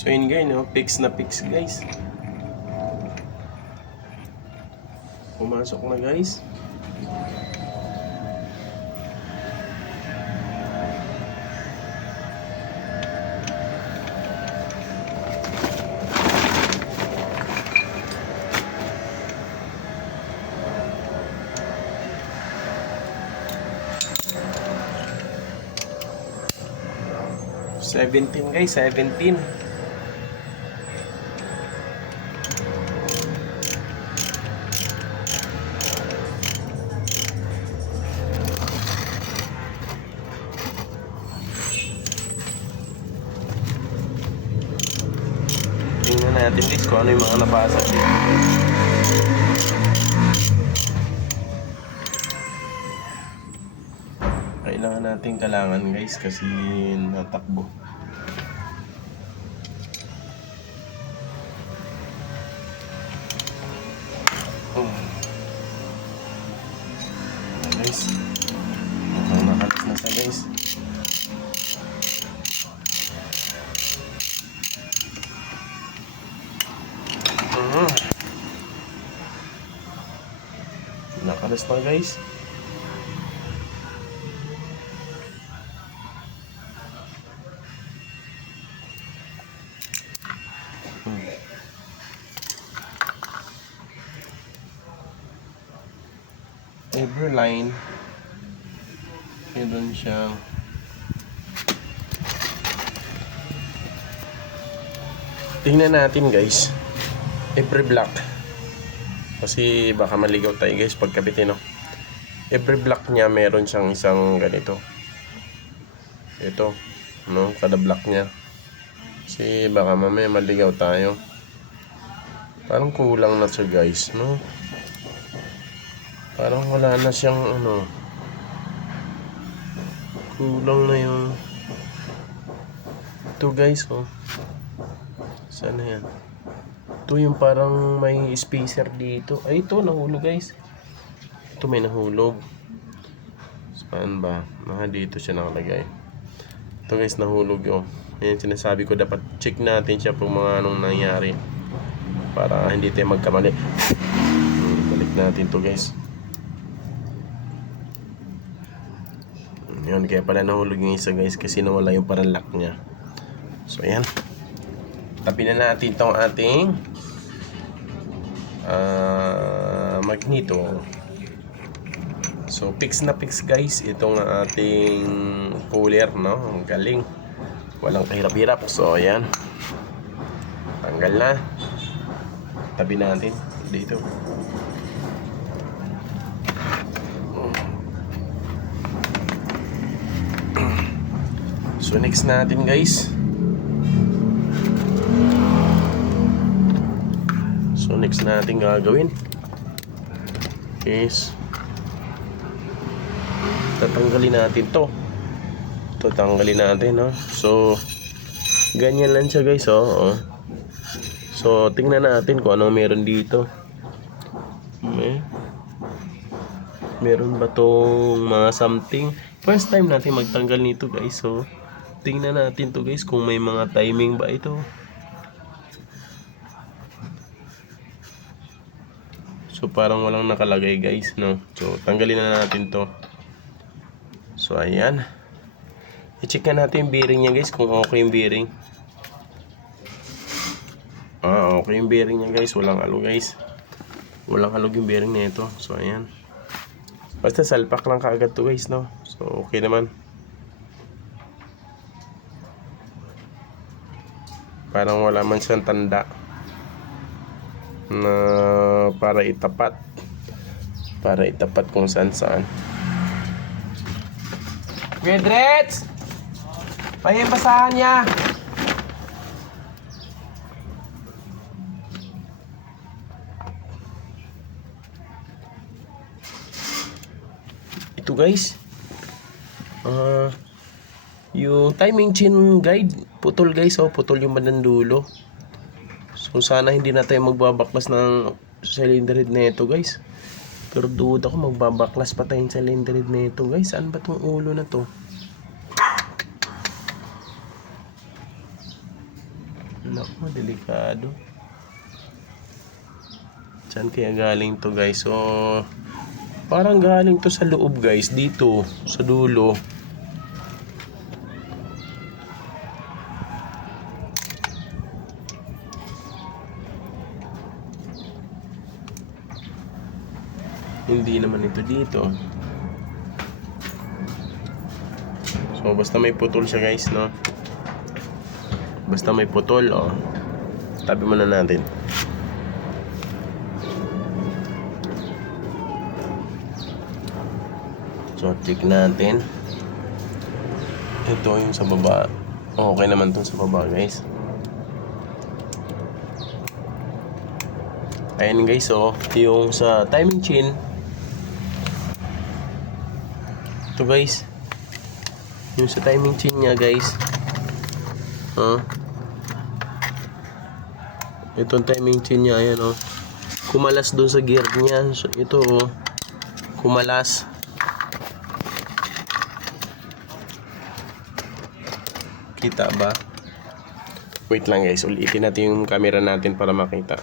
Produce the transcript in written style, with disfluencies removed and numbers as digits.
So yun guys, no? Fix na fix guys. Pumasok na guys. $17 guys, 17. Tingnan natin guys kung ano yung mga nabasa dito. Kailangan natin kalangan guys kasi natakbo. Guys, mukhang nakalis na siya guys. Nakalis na guys. Everline. Meron siyang tingnan natin guys. Every block. Kasi baka maligaw tayo guys pagkabitin, no? Every block niya meron siyang isang ganito. Ito, no? Kada block niya. Kasi baka mamaya maligaw tayo. Parang kulang na siya guys, no? Parang wala na siyang ano. Kulang na yung ito guys, oh. Sana yan. Ito yung parang may spacer dito. Ay, ito nahulog guys. Ito may nahulog. Saan ba? Dito siya nakalagay. Ito guys, nahulog yung. Ayan, sinasabi ko dapat check natin siya kung mga anong nangyari para hindi tayo magkamali. Balik natin to guys. Yun, kaya pala nahulog yung isa guys kasi nawala yung parang lock niya. So ayan, tabi na natin itong ating magneto. So fix na fix guys itong ating puller, no? Ang galing, walang kahirap-hirap. So ayan, tanggal na. Tabi natin dito. So next natin guys. So next natin gagawin is tatanggalin natin to. Tatanggalin natin, no? So ganyan lang siya guys, oh. So tingnan natin kung ano meron dito. Meron ba tong mga something? First time natin magtanggal nito guys. So tingnan natin to guys kung may mga timing ba ito. So parang walang nakalagay guys, no? So tanggalin na natin to. So ayan, i-check na natin yung bearing niya guys kung okay yung bearing. Okay yung bearing niya guys, walang alog guys. Walang alog yung bearing nito. So ayan, basta salpak lang kaagad to guys, no? So okay naman. Parang wala man siyang tanda na para itapat kung saan saan. Gedrets! Pahibasahan niya! Ito guys, yung timing chain guide putol guys, oh. Putol yung bandang dulo. So sana hindi na tayo magbabaklas ng cylinder head nito guys. Pero duda ako magbabaklas pa tayo sa cylinder head nito guys. Saan ba tong ulo na to? Delikado. Saan kaya galing to guys? So, parang galing to sa loob guys. Dito, sa dulo. Hindi naman ito dito. So, basta may putol siya guys, no? Basta may putol, oh. Tabi muna natin. So, check natin. Ito yung sa baba. Okay naman tong sa baba, guys. Ayan guys, oh. Yung sa timing chain. Ito guys. Yung sa timing chain niya, guys. Itong timing chain niya, ayan, oh. Kumalas dun sa gear niya. So, ito, oh. Kumalas. Kita ba? Wait lang guys, ulitin natin yung camera natin para makita.